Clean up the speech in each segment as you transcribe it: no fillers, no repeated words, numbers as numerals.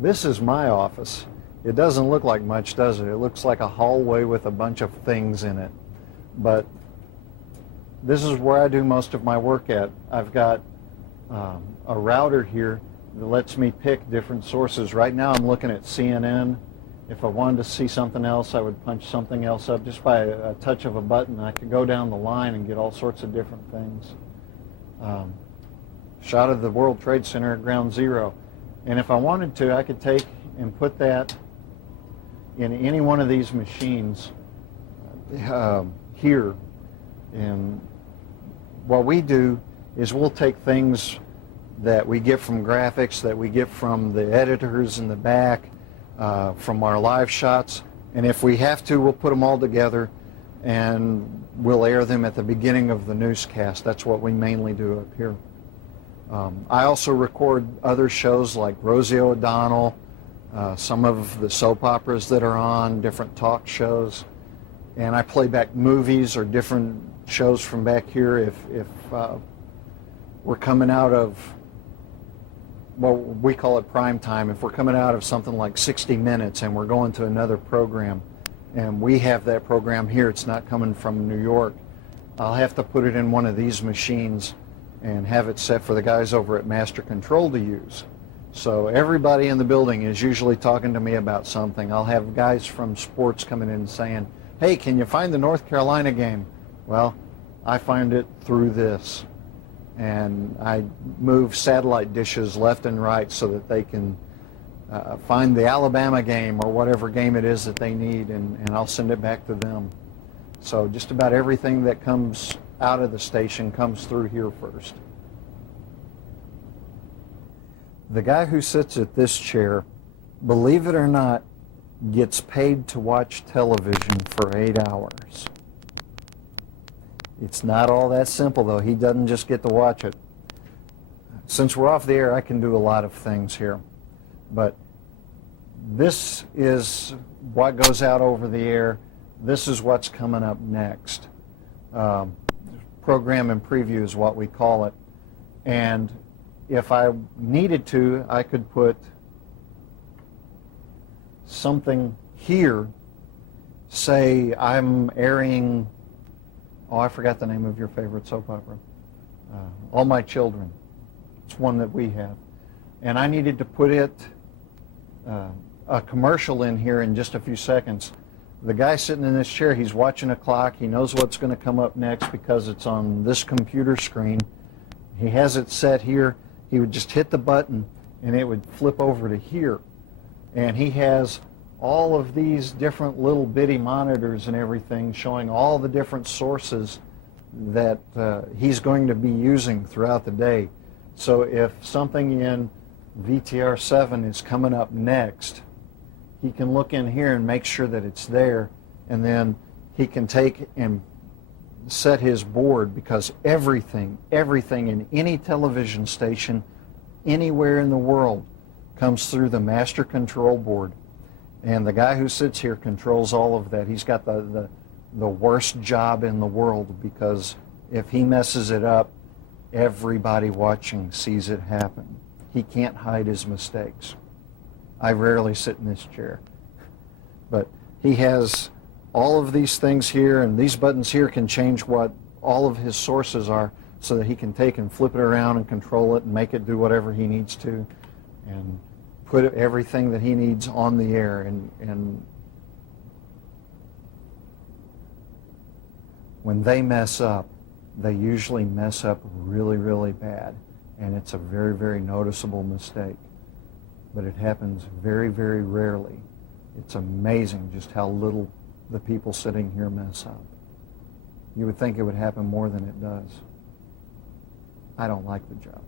This is my office. It doesn't look like much, does it? It looks like a hallway with a bunch of things in it. But this is where I do most of my work at. I've got a router here that lets me pick different sources. Right now I'm looking at CNN. If I wanted to see something else, I would punch something else up. Just by a touch of a button, I could go down the line and get all sorts of different things. Shot of the World Trade Center at Ground Zero. And if I wanted to, I could take and put that in any one of these machines here. And what we do is we'll take things that we get from graphics, that we get from the editors in the back, from our live shots, and if we have to, we'll put them all together and we'll air them at the beginning of the newscast. That's what we mainly do up here. I also record other shows like Rosie O'Donnell, some of the soap operas that are on, different talk shows, and I play back movies or different shows from back here if we're coming out of, well, we call it prime time. If we're coming out of something like 60 Minutes and we're going to another program and we have that program here, it's not coming from New York, I'll have to put it in one of these machines and have it set for the guys over at Master Control to use. So everybody in the building is usually talking to me about something. I'll have guys from sports coming in and saying, hey, can you find the North Carolina game? Well, I find it through this. And I move satellite dishes left and right so that they can find the Alabama game or whatever game it is that they need, and I'll send it back to them. So just about everything that comes out of the station comes through here first. The guy who sits at this chair, believe it or not, gets paid to watch television for 8 hours. It's not all that simple, though. He doesn't just get to watch it. Since we're off the air, I can do a lot of things here. But this is what goes out over the air. This is what's coming up next. Program and preview is what we call it. And if I needed to, I could put something here. Say I'm airing, oh, I forgot the name of your favorite soap opera. All My Children. It's one that we have. And I needed to put it, a commercial in here in just a few seconds. The guy sitting in this chair, he's watching a clock. He knows what's going to come up next because it's on this computer screen. He has it set here. He would just hit the button and it would flip over to here. And he has all of these different little bitty monitors and everything showing all the different sources that he's going to be using throughout the day. So if something in VTR 7 is coming up next, he can look in here and make sure that it's there, and then he can take and set his board, because everything in any television station anywhere in the world comes through the master control board. And the guy who sits here controls all of that. He's got the worst job in the world, because if he messes it up, everybody watching sees it happen. He can't hide his mistakes. I rarely sit in this chair. But he has all of these things here, and these buttons here can change what all of his sources are, so that he can take and flip it around and control it and make it do whatever he needs to, and put everything that he needs on the air. And when they mess up, they usually mess up really, really bad, and it's a very, very noticeable mistake. But it happens very, very rarely. It's amazing just how little the people sitting here mess up. You would think it would happen more than it does. I don't like the job.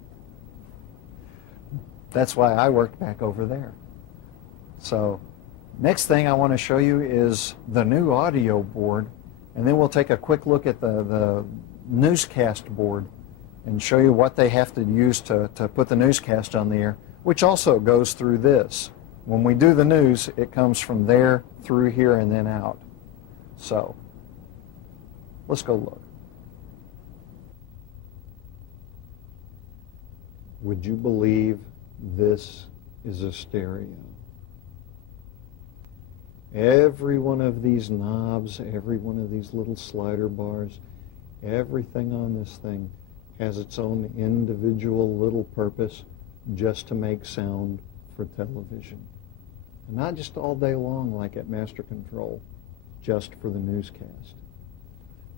That's why I worked back over there. So next thing I want to show you is the new audio board, and then we'll take a quick look at the newscast board and show you what they have to use to put the newscast on the air, which also goes through this. When we do the news, it comes from there through here and then out. So let's go look. Would you believe this is a stereo? Every one of these knobs, every one of these little slider bars, everything on this thing has its own individual little purpose just to make sound for television. And not just all day long like at Master Control, just for the newscast.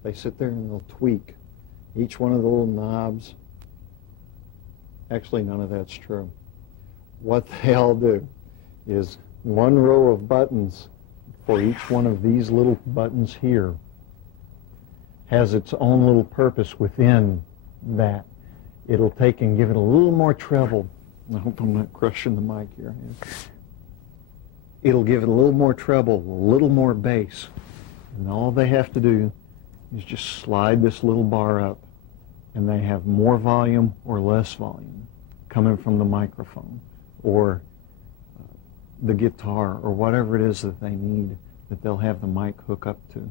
They sit there and they'll tweak each one of the little knobs. Actually, none of that's true. What they all do is one row of buttons for each one of these little buttons here has its own little purpose within that. It'll take and give it a little more treble. I hope I'm not crushing the mic here. It'll give it a little more treble, a little more bass. And all they have to do is just slide this little bar up, and they have more volume or less volume coming from the microphone or the guitar or whatever it is that they need that they'll have the mic hook up to.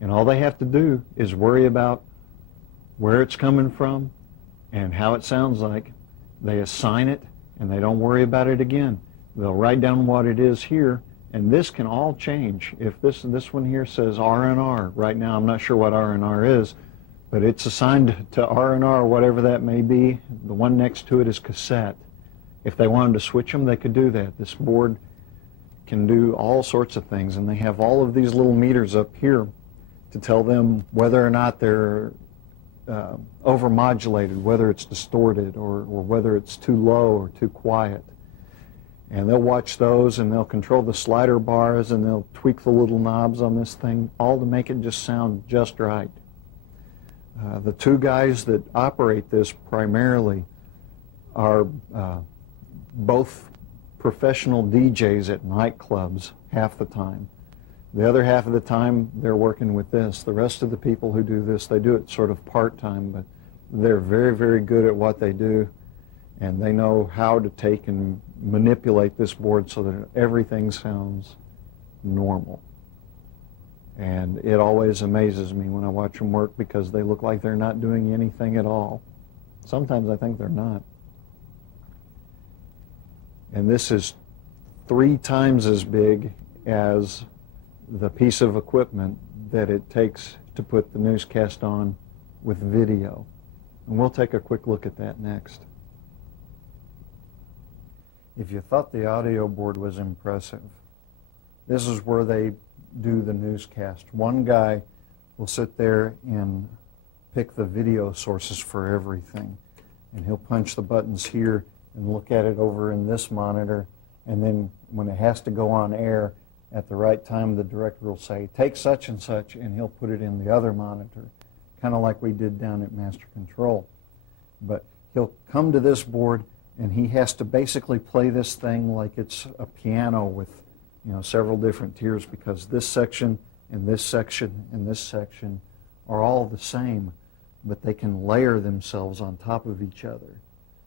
And all they have to do is worry about where it's coming from and how it sounds like. They assign it, and they don't worry about it again. They'll write down what it is here, and this can all change. If this one here says R&R, right now I'm not sure what R&R is, but it's assigned to R&R, whatever that may be. The one next to it is cassette. If they wanted to switch them, they could do that. This board can do all sorts of things, and they have all of these little meters up here to tell them whether or not they're overmodulated, whether it's distorted or whether it's too low or too quiet. And they'll watch those, and they'll control the slider bars, and they'll tweak the little knobs on this thing, all to make it just sound just right. The two guys that operate this primarily are both professional DJs at nightclubs half the time. The other half of the time, they're working with this. The rest of the people who do this, they do it sort of part-time, but they're very, very good at what they do, and they know how to take and manipulate this board so that everything sounds normal. And it always amazes me when I watch them work because they look like they're not doing anything at all. Sometimes I think they're not. And this is 3 times as big as the piece of equipment that it takes to put the newscast on with video. And we'll take a quick look at that next. If you thought the audio board was impressive, this is where they do the newscast. One guy will sit there and pick the video sources for everything. And he'll punch the buttons here and look at it over in this monitor. And then when it has to go on air, at the right time, the director will say, take such and such, and he'll put it in the other monitor, kind of like we did down at Master Control. But he'll come to this board, and he has to basically play this thing like it's a piano with, several different tiers, because this section and this section and this section are all the same, but they can layer themselves on top of each other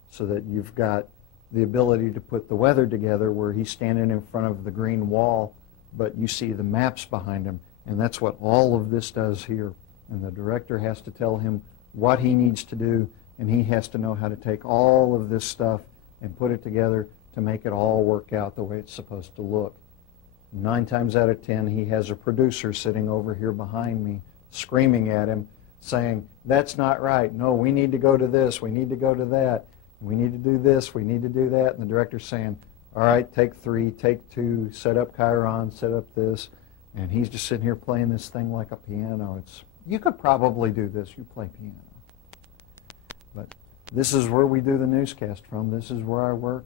so that you've got the ability to put the weather together where he's standing in front of the green wall, but you see the maps behind him, and that's what all of this does here. And the director has to tell him what he needs to do, and he has to know how to take all of this stuff and put it together to make it all work out the way it's supposed to look. 9 times out of 10, he has a producer sitting over here behind me screaming at him, saying, that's not right. No, we need to go to this. We need to go to that. We need to do this. We need to do that. And the director's saying, all right, take 3, take 2, set up Chiron, set up this. And he's just sitting here playing this thing like a piano. You could probably do this. You play piano. But this is where we do the newscast from. This is where I work.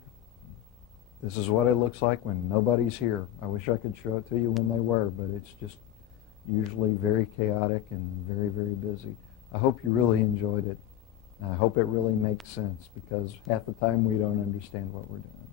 This is what it looks like when nobody's here. I wish I could show it to you when they were, but it's just usually very chaotic and very, very busy. I hope you really enjoyed it. I hope it really makes sense, because half the time we don't understand what we're doing.